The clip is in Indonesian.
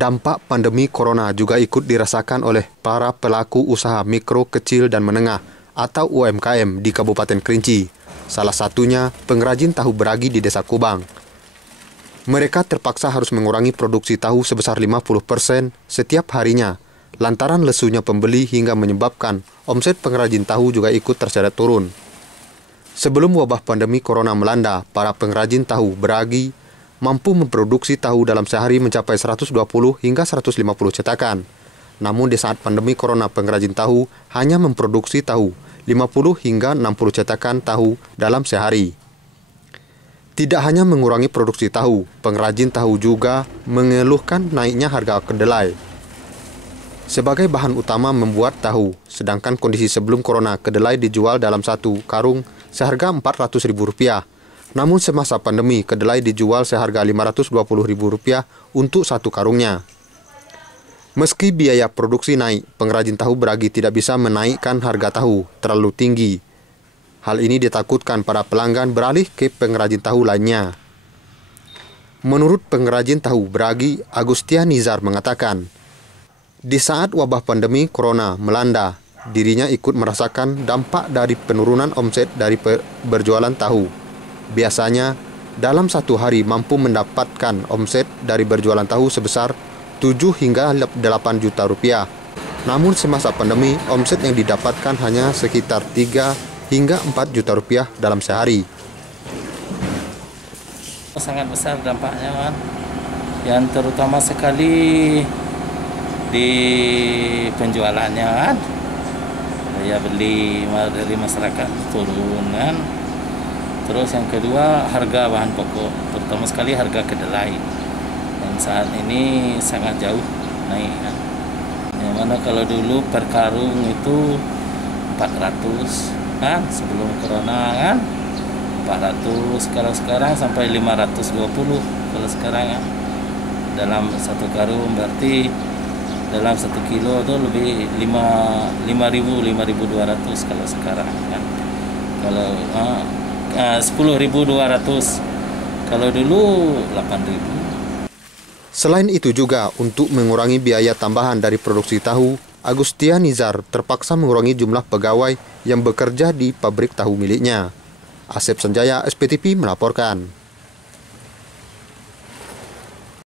Dampak pandemi corona juga ikut dirasakan oleh para pelaku usaha mikro, kecil, dan menengah atau UMKM di Kabupaten Kerinci. Salah satunya pengrajin tahu beragi di Desa Kubang. Mereka terpaksa harus mengurangi produksi tahu sebesar 50% setiap harinya, lantaran lesunya pembeli hingga menyebabkan omset pengrajin tahu juga ikut terseret turun. Sebelum wabah pandemi corona melanda, para pengrajin tahu beragi mampu memproduksi tahu dalam sehari mencapai 120 hingga 150 cetakan. Namun di saat pandemi corona, pengrajin tahu hanya memproduksi tahu 50 hingga 60 cetakan tahu dalam sehari. Tidak hanya mengurangi produksi tahu, pengrajin tahu juga mengeluhkan naiknya harga kedelai sebagai bahan utama membuat tahu. Sedangkan kondisi sebelum corona, kedelai dijual dalam satu karung seharga Rp400.000. Namun semasa pandemi, kedelai dijual seharga Rp520.000 untuk satu karungnya. Meski biaya produksi naik, pengrajin tahu beragi tidak bisa menaikkan harga tahu terlalu tinggi. Hal ini ditakutkan para pelanggan beralih ke pengrajin tahu lainnya. Menurut pengrajin tahu beragi, Agustian Nizar mengatakan, di saat wabah pandemi corona melanda, dirinya ikut merasakan dampak dari penurunan omset dari berjualan tahu. Biasanya, dalam satu hari mampu mendapatkan omset dari berjualan tahu sebesar 7 hingga 8 juta rupiah. Namun semasa pandemi, omset yang didapatkan hanya sekitar 3 hingga 4 juta rupiah dalam sehari. Sangat besar dampaknya, kan? Yang terutama sekali di penjualannya, kan? Daya beli dari masyarakat turun, kan? Terus yang kedua, harga bahan pokok, terutama sekali harga kedelai. Dan saat ini sangat jauh naik, kan? Yang mana kalau dulu per karung itu 400, kan? Sebelum corona, kan? 400, kalau sekarang sampai 520 kalau sekarang, kan? Dalam satu karung berarti dalam 1 kilo itu lebih 5.200 kalau sekarang, kan? Kalau 10.200, kalau dulu 8.000. Selain itu juga, untuk mengurangi biaya tambahan dari produksi tahu, Agustian Nizar terpaksa mengurangi jumlah pegawai yang bekerja di pabrik tahu miliknya. Asep Sanjaya, SPTV melaporkan.